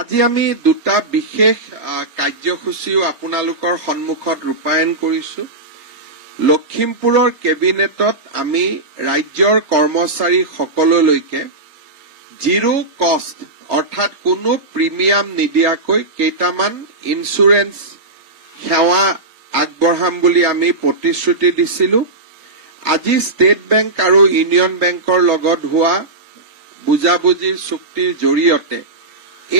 আজি আমি দুটা বিশেষ কাৰ্যসূচীও আপোনালোকৰ সন্মুখত ৰূপায়ণ কৰিছো। লখিমপুৰৰ কেবিনেটত আমি ৰাজ্যৰ কৰ্মচাৰী সকললৈকে জিৰো কষ্ট অৰ্থাৎ কোনো প্ৰিমিয়াম নিদিয়াকৈ কেইটামান ইন্সুৰেন্স সেৱা আগবঢ়াম বুলি আমি প্ৰতিশ্ৰুতি দিছিলো। আজি ষ্টেট বেংক আৰু ইউনিয়ন বেংকৰ লগত হোৱা বুজাবুজিৰ চুক্তিৰ জৰিয়তে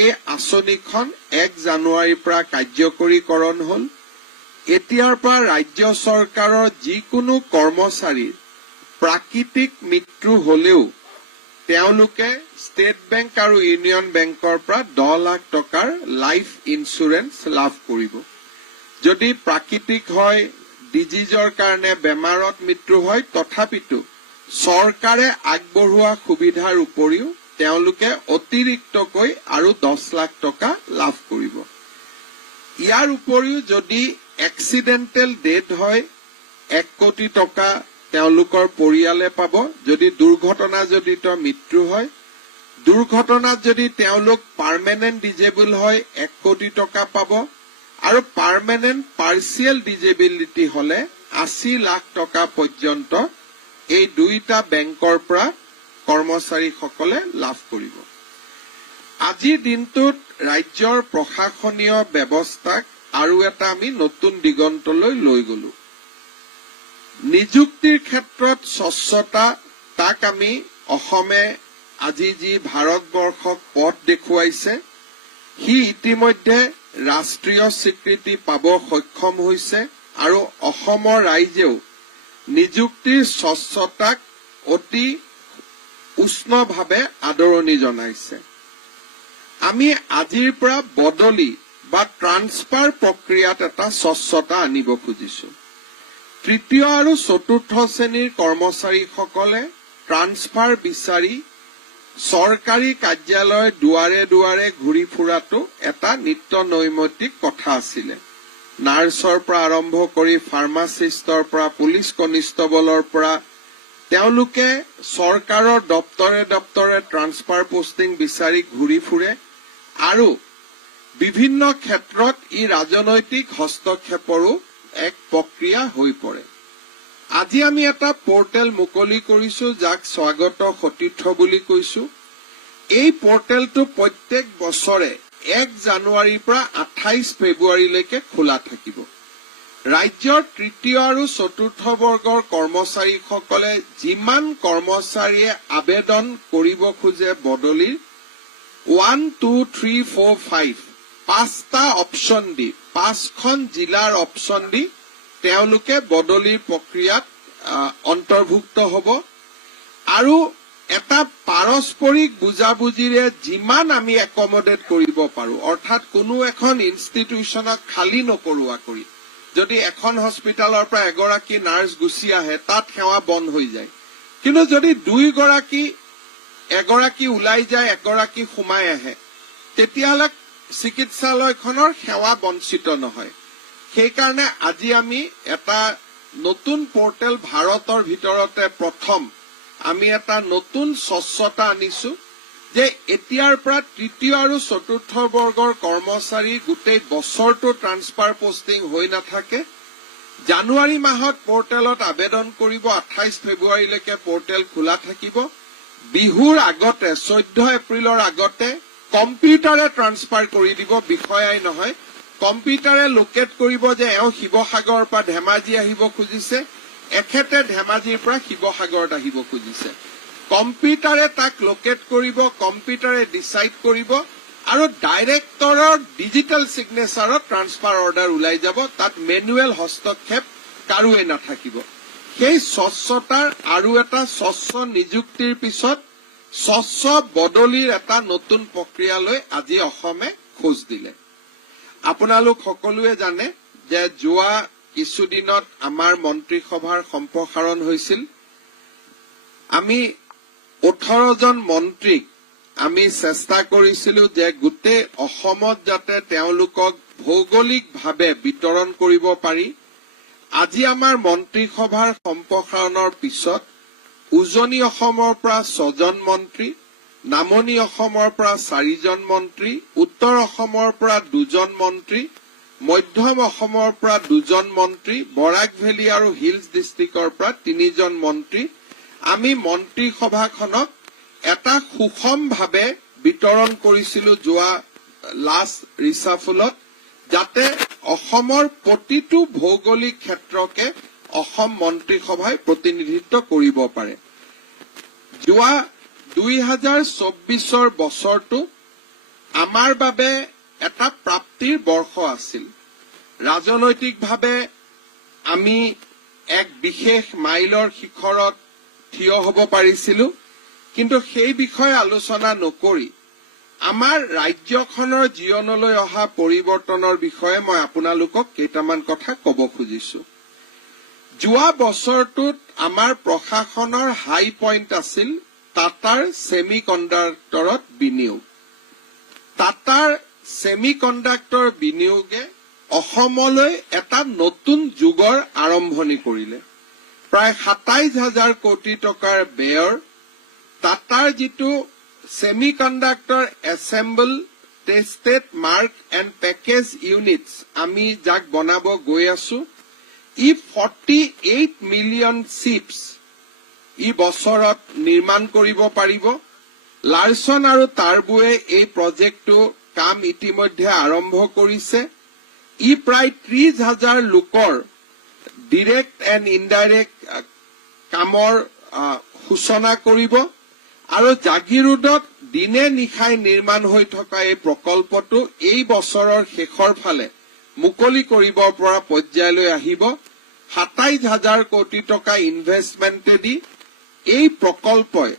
এই আঁচনিখন 1 জানুৱাৰীৰ পৰা কাৰ্যকৰীকৰণ হল। এতিয়াৰ পৰা ৰাজ্য চৰকাৰৰ যিকোনো কৰ্মচাৰীৰ প্ৰাকৃতিক মৃত্যু হলেও তেওঁলোকে ষ্টেট বেংক আৰু ইউনিয়ন বেংকৰ পৰা 10 লাখ টকাৰ লাইফ ইন্সুৰেন্স লাভ কৰিব। যদি প্ৰাকৃতিক হয়, ডিজিজৰ কাৰণে বেমাৰত মৃত্যু হয়, তথাপিতো চৰকাৰে আগবঢ়োৱা সুবিধাৰ উপৰিও তেওঁলোকে অতিৰিক্তকৈ আৰু 10 লাখ টকা লাভ কৰিব। ইয়াৰ উপৰিও যদি এক্সিডেণ্টেল ডেথ হয় 1 কোটি টকা তেওঁলোকৰ পৰিয়ালে পাব। যদি দুৰ্ঘটনাজনিত মৃত্যু হয়, দুৰ্ঘটনাত যদি তেওঁলোক পাৰ্মানেণ্ট ডিজেবল হয় 1 কোটি টকা পাব, আৰু পাৰ্মানেণ্ট পাৰ্চিয়েল ডিজেবিলিটি হলে 80 লাখ টকা পৰ্যন্ত এই দুইটা বেংকৰ পৰা কৰ্মচাৰীসকলে লাভ কৰিব। আজিৰ দিনটোত ৰাজ্যৰ প্ৰশাসনীয় ব্যৱস্থাক আৰু এটা আমি নতুন দিগন্তলৈ লৈ গলো। নিযুক্তিৰ ক্ষেত্ৰত স্বচ্ছতা, তাক আমি অসমে আজি যি ভাৰতবৰ্ষক পথ দেখুৱাইছে, সি ইতিমধ্যে ৰাষ্ট্ৰীয় স্বীকৃতি পাব সক্ষম হৈছে আৰু অসমৰ ৰাইজেও নিযুক্তিৰ স্বচ্ছতাক অতি উষ্ণভাৱে আদৰণি জনাইছে। আমি আজিৰ পৰা বদলি বা ট্ৰান্সফাৰ প্ৰক্ৰিয়াত এটা স্বচ্ছতা আনিব খুজিছো। তৃতীয় আৰু চতুৰ্থ শ্ৰেণীৰ কৰ্মচাৰীসকলে ট্ৰান্সফাৰ বিচাৰি চৰকাৰী কাৰ্যালয় দুৱাৰে দুৱাৰে ঘূৰি ফুৰাটো এটা নিত্য নৈমিত্তিক কথা আছিলে। নাৰ্ছৰ পৰা আৰম্ভ কৰি ফাৰ্মাচিষ্টৰ পৰা পুলিচ কনিষ্টবলৰ পৰা তেওঁলোকে চৰকাৰৰ দপ্তৰে দপ্তৰে ট্ৰান্সফাৰ পোষ্টিং বিচাৰি ঘূৰি ফুৰে আৰু বিভিন্ন ক্ষেত্ৰত ই ৰাজনৈতিক হস্তক্ষেপৰো এক প্ৰক্ৰিয়া হৈ পৰে। আজি আমি এটা পৰ্টেল মুকলি কৰিছো, যাক স্বাগত সতীৰ্থ বুলি কৈছো। এই পৰ্টেলটো প্ৰত্যেক বছৰে 1 জানুৱাৰীৰ পৰা 28 ফেব্ৰুৱাৰীলৈকে খোলা থাকিব। ৰাজ্যৰ তৃতীয় আৰু চতুৰ্থ বৰ্গৰ কৰ্মচাৰীসকলে যিমান কৰ্মচাৰীয়ে আবেদন কৰিব খোজে বদলিৰ 1, 2, 3, 4, 5 5টা অপশ্যন দি 5খন জিলাৰ অপশ্যন দি তেওঁলোকে বদলিৰ প্ৰক্ৰিয়াত অন্তৰ্ভুক্ত হ'ব আৰু এটা পাৰস্পৰিক বুজাবুজিৰে যিমান আমি একমডেট কৰিব পাৰো, অৰ্থাৎ কোনো এখন ইনষ্টিটিউচনক খালী নকৰোৱা কৰি যদি এখন হস্পিটেলৰ পৰা এগৰাকী নাৰ্ছ গুচি আহে তাত সেৱা বন্ধ হৈ যায়, কিন্তু যদি এগৰাকী ওলাই যায় এগৰাকী সোমাই আহে তেতিয়াহ'লে চিকিৎসালয়খনৰ সেৱা বঞ্চিত নহয়। সেইকাৰণে আজি আমি এটা নতুন পৰ্টেল, ভাৰতৰ ভিতৰতে প্ৰথম আমি এটা নতুন স্বচ্ছতা আনিছো যে এতিয়াৰ পৰা তৃতীয় আৰু চতুৰ্থ বৰ্গৰ কৰ্মচাৰী গোটেই বছৰটো ট্ৰান্সফাৰ পোষ্টিং হৈ নাথাকে। জানুৱাৰী মাহত পৰ্টেলত আবেদন কৰিব, 28 ফেব্ৰুৱাৰীলৈকে পৰ্টেল খোলা থাকিব। বিহুৰ আগতে 14 এপ্ৰিলৰ আগতে কম্পিউটাৰে ট্ৰান্সফাৰ কৰি দিব, বিষয়াই নহয়। কম্পিউটাৰে লোকেট কৰিব যে এওঁ শিৱসাগৰৰ পৰা ধেমাজি আহিব খুজিছে, এখেতে ধেমাজিৰ পৰা শিৱসাগৰত আহিব খুজিছে। কম্পিউটাৰে তাক লোকেট কৰিব, কম্পিউটাৰে ডিচাইড কৰিব আৰু ডাইৰেক্টৰৰ ডিজিটেল সিগনেচাৰত ট্ৰান্সফাৰ অৰ্ডাৰ ওলাই যাব। তাত মেনুৱেল হস্তক্ষেপ কাৰোৱে নাথাকিব। সেই স্বচ্ছতাৰ আৰু এটা স্বচ্ছ নিযুক্তিৰ পিছত স্বচ্ছ বদলিৰ এটা নতুন প্ৰক্ৰিয়ালৈ আজি অসমে খোজ দিলে। আপোনালোক সকলোৱে জানে যে যোৱা কিছুদিনত আমাৰ মন্ত্ৰীসভাৰ সম্প্ৰসাৰণ হৈছিল। আমি 18 জন মন্ত্ৰীক আমি চেষ্টা কৰিছিলো যে গোটেই অসমত যাতে তেওঁলোকক ভৌগোলিকভাৱে বিতৰণ কৰিব পাৰি। আজি আমাৰ মন্ত্ৰীসভাৰ সম্প্ৰসাৰণৰ পিছত উজনি অসমৰ পৰা 6 জন মন্ত্ৰী, নামনি অসমৰ পৰা 4জন মন্ত্ৰী, উত্তৰ অসমৰ পৰা 2জন মন্ত্ৰী, মধ্যম অসমৰ পৰা 2জন মন্ত্ৰী, বৰাক ভেলী আৰু হিলছ ডিষ্ট্ৰিক্টৰ পৰা 3জন মন্ত্ৰী আমি মন্ত্ৰীসভাখনক এটা সুষমভাৱে বিতৰণ কৰিছিলো যোৱা লাষ্ট ৰিচাফলত, যাতে অসমৰ প্ৰতিটো ভৌগোলিক ক্ষেত্ৰকে অসম মন্ত্ৰীসভাই প্ৰতিনিধিত্ব কৰিব পাৰে। যোৱা 2024 বছৰটো আমাৰ বাবে এটা প্ৰাপ্তিৰ বৰ্ষ আছিল। ৰাজনৈতিকভাৱে আমি এক বিশেষ মাইলৰ শিখৰত থিয় হ'ব পাৰিছিলো, কিন্তু সেই বিষয়ে আলোচনা নকৰি আমাৰ ৰাজ্যখনৰ জীৱনলৈ অহা পৰিৱৰ্তনৰ বিষয়ে মই আপোনালোকক কেইটামান কথা ক'ব খুজিছো। যোৱা বছৰটোত আমাৰ প্ৰশাসনৰ হাই পইণ্ট আছিল টাটাৰ ছেমি কণ্ডাক্টৰত বিনিয়োগ। টাটাৰ ছেমি কণ্ডাক্টৰ বিনিয়োগে অসমলৈ এটা নতুন যুগৰ আৰম্ভণি কৰিলে। প্ৰায় 27,000 কোটি টকাৰ ব্যয়ৰ টাটাৰ যিটো semi conductor assemble, tested, mark and package units আমি যাক বনাব গৈ আছো, ই 48 মিলিয়ন চিপছ ই বছৰত নিৰ্মাণ কৰিব পাৰিব। লাৰ্চন আৰু টাৰ্বোৱে এই প্ৰজেক্টটো কাম ইতিমধ্যে আৰম্ভ কৰিছে। ই প্ৰায় 30,000 লোকৰ ডিৰেক্ট এণ্ড ইনডাইৰেক্ট কামৰ সূচনা কৰিব আৰু জাগিৰোডত দিনে নিশাই নিৰ্মাণ হৈ থকা এই প্ৰকল্পটো এই বছৰৰ শেষৰ ফালে মুকলি কৰিব পৰা পৰ্যায়লৈ আহিব। 27,000 কোটি টকা ইনভেষ্টমেণ্টেদি এই প্ৰকল্পই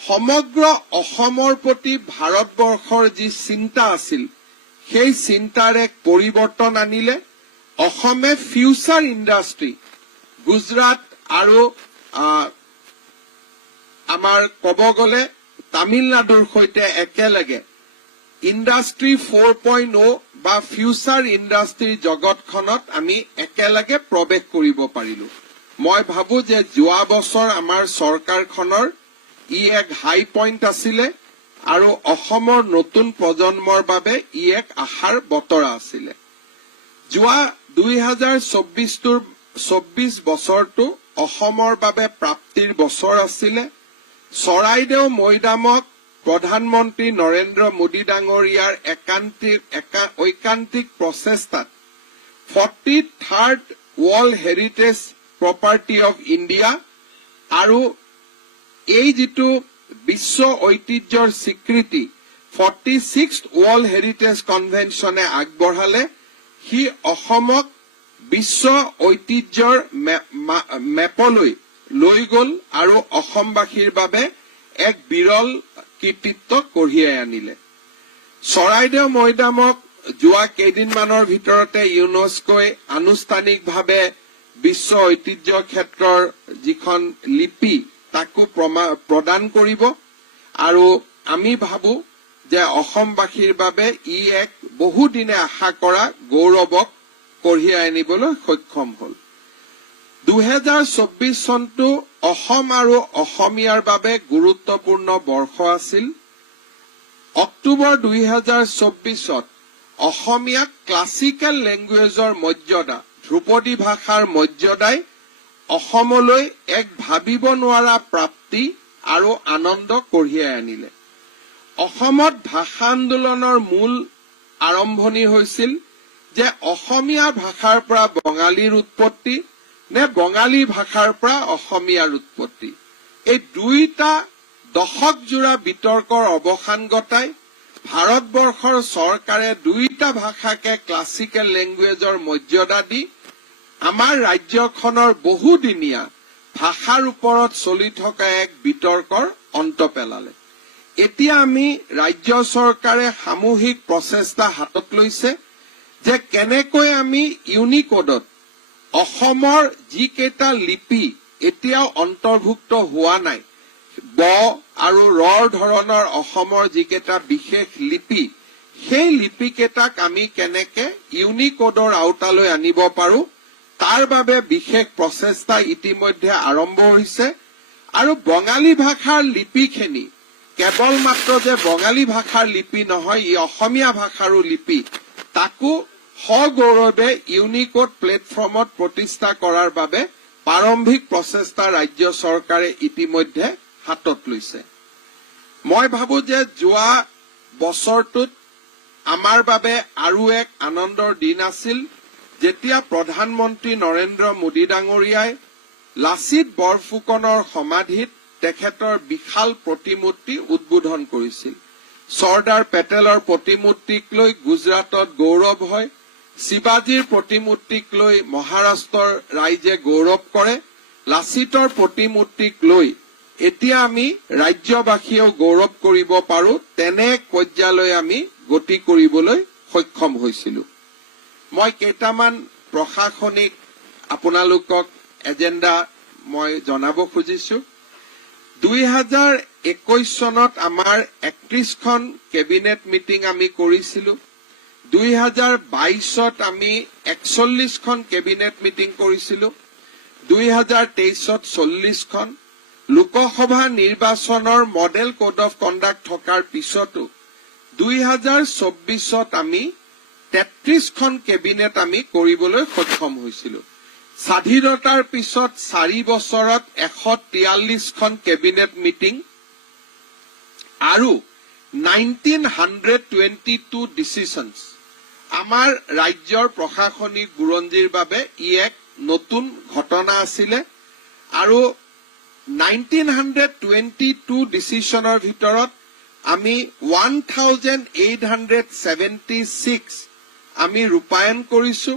সমগ্ৰ অসমৰ প্ৰতি ভাৰতবৰ্ষৰ যি চিন্তা আছিল, সেই চিন্তাৰ এক পৰিৱৰ্তন আনিলে। অসমে ফিউচাৰ ইণ্ডাষ্ট্ৰী গুজৰাট আৰু আমাৰ ক'ব গ'লে তামিলনাডুৰ সৈতে একেলগে ইণ্ডাষ্ট্ৰী 4.0 বা ফিউচাৰ ইণ্ডাষ্ট্ৰীৰ জগতখনত আমি একেলগে প্ৰৱেশ কৰিব পাৰিলো। মই ভাবো যে যোৱা বছৰ আমাৰ চৰকাৰখনৰ ই এক হাই পইণ্ট আছিলে আৰু অসমৰ নতুন প্ৰজন্মৰ বাবে ই এক আশাৰ বতৰা আছিলে। যোৱা 2024 বছৰটো অসমৰ বাবে প্ৰাপ্তিৰ বছৰ আছিলে। চৰাইদেউ মৈদামক প্ৰধানমন্ত্ৰী নৰেন্দ্ৰ মোদী ডাঙৰীয়াৰ ঐকান্তিক প্ৰচেষ্টাত 43rd world heritage property of India আৰু এই যিটো বিশ্ব ঐতিহ্যৰ স্বীকৃতি 46th ৱৰ্ল্ড হেৰিটেজ কনভেনশ্যনে আগবঢ়ালে, সি অসমক বিশ্ব ঐতিহ্যৰ মেপলৈ লৈ গ'ল আৰু অসমবাসীৰ বাবে এক বিৰল কৃতিত্ব কঢ়িয়াই আনিলে। চৰাইদেউ মৈদামক যোৱা কেইদিনমানৰ ভিতৰতে ইউনেস্কোই আনুষ্ঠানিকভাৱে বিশ্ব ঐতিহ্য ক্ষেত্ৰৰ যিখন লিপি তাকো প্ৰদান কৰিব আৰু আমি ভাবো যে অসমবাসীৰ বাবে ই এক বহুদিনে আশা কৰা গৌৰৱক কঢ়িয়াই আনিবলৈ সক্ষম হ'ল। 2024 চনটো অসম আৰু অসমীয়াৰ বাবে গুৰুত্বপূৰ্ণ বৰ্ষ আছিল। অক্টোবৰ 2024ত অসমীয়াক ক্লাছিকেল লেংগুৱেজৰ মৰ্যাদা, ধ্ৰুপদী ভাষাৰ মৰ্যাদাই অসমলৈ এক ভাবিব নোৱাৰা প্ৰাপ্তি আৰু আনন্দ কঢ়িয়াই আনিলে। অসমত ভাষা আন্দোলনৰ মূল আৰম্ভণি হৈছিল যে অসমীয়া ভাষাৰ পৰা বঙালীৰ উৎপত্তি নে বঙালী ভাষাৰ পৰা অসমীয়াৰ উৎপত্তি। এই দুইটা দশকজোৰা বিতৰ্কৰ অৱসান ঘটাই ভাৰতবৰ্ষৰ চৰকাৰে দুইটা ভাষাকে ক্লাছিকেল লেংগুৱেজৰ মৰ্যাদা দি আমাৰ ৰাজ্যখনৰ বহুদিনীয়া ভাষাৰ ওপৰত চলি থকা এক বিতৰ্কৰ অন্ত পেলালে। এতিয়া আমি ৰাজ্য চৰকাৰে সামূহিক প্ৰচেষ্টা হাতত লৈছে যে কেনেকৈ আমি ইউনিকোডত অসমৰ যিকেইটা লিপি এতিয়াও অন্তৰ্ভুক্ত হোৱা নাই, ব আৰু ৰৰ ধৰণৰ অসমৰ যিকেইটা বিশেষ লিপি, সেই লিপিকেইটাক আমি কেনেকে ইউনিকোডৰ আওতালৈ আনিব পাৰো, তাৰ বাবে বিশেষ প্ৰচেষ্টা ইতিমধ্যে আৰম্ভ হৈছে আৰু বঙালী ভাষাৰ লিপিখিনি কেৱল মাত্ৰ যে বঙালী ভাষাৰ লিপি নহয়, ই অসমীয়া ভাষাৰো লিপি, তাকো সগৌৰৱে ইউনিকোড প্লেটফৰ্মত প্ৰতিষ্ঠা কৰাৰ বাবে প্ৰাৰম্ভিক প্ৰচেষ্টা ৰাজ্য চৰকাৰে ইতিমধ্যে হাতত লৈছে। মই ভাবো যে যোৱা বছৰটোত আমাৰ বাবে আৰু এক আনন্দৰ দিন আছিল, যেতিয়া প্ৰধানমন্ত্ৰী নৰেন্দ্ৰ মোদী ডাঙৰীয়াই লাচিত বৰফুকনৰ সমাধিত তেখেতৰ বিশাল প্ৰতিমূৰ্তি উদ্বোধন কৰিছিল। চৰ্দাৰ পেটেলৰ প্ৰতিমূৰ্তিক লৈ গুজৰাটত গৌৰৱ হয়, শিৱাজীৰ প্ৰতিমূৰ্তিক লৈ মহাৰাষ্ট্ৰৰ ৰাইজে গৌৰৱ কৰে, লাচিতৰ প্ৰতিমূৰ্তিক লৈ এতিয়া আমি ৰাজ্যবাসীয়েও গৌৰৱ কৰিব পাৰো, তেনে পৰ্যায়লৈ আমি গতি কৰিবলৈ সক্ষম হৈছিলো। মই কেইটামান প্ৰশাসনিক আপোনালোকক এজেণ্ডা মই জনাব খুজিছো। 2021 চনত আমাৰ 31খন কেবিনেট মিটিং আমি কৰিছিলো। 2022ত আমি 41খন কেবিনেট মিটিং কৰিছিলো। 2023ত 40খন। লোকসভা নিৰ্বাচনৰ মডেল কোড অফ কণ্ডাক্ট থকাৰ পিছতো 2024ত আমি 33খন কেবিনেট আমি কৰিবলৈ সক্ষম হৈছিলো। স্বাধীনতাৰ পিছত 4 বছৰত 143খন কেবিনেট মিটিং আৰু 1922 ডিচিছনছ। আমাৰ ৰাজ্যৰ প্ৰশাসনিক বুৰঞ্জীৰ বাবে ই এক নতুন ঘটনা আছিলে আৰু 1922 ডিচিছনৰ ভিতৰত আমি 1876 আমি ৰূপায়ণ কৰিছো।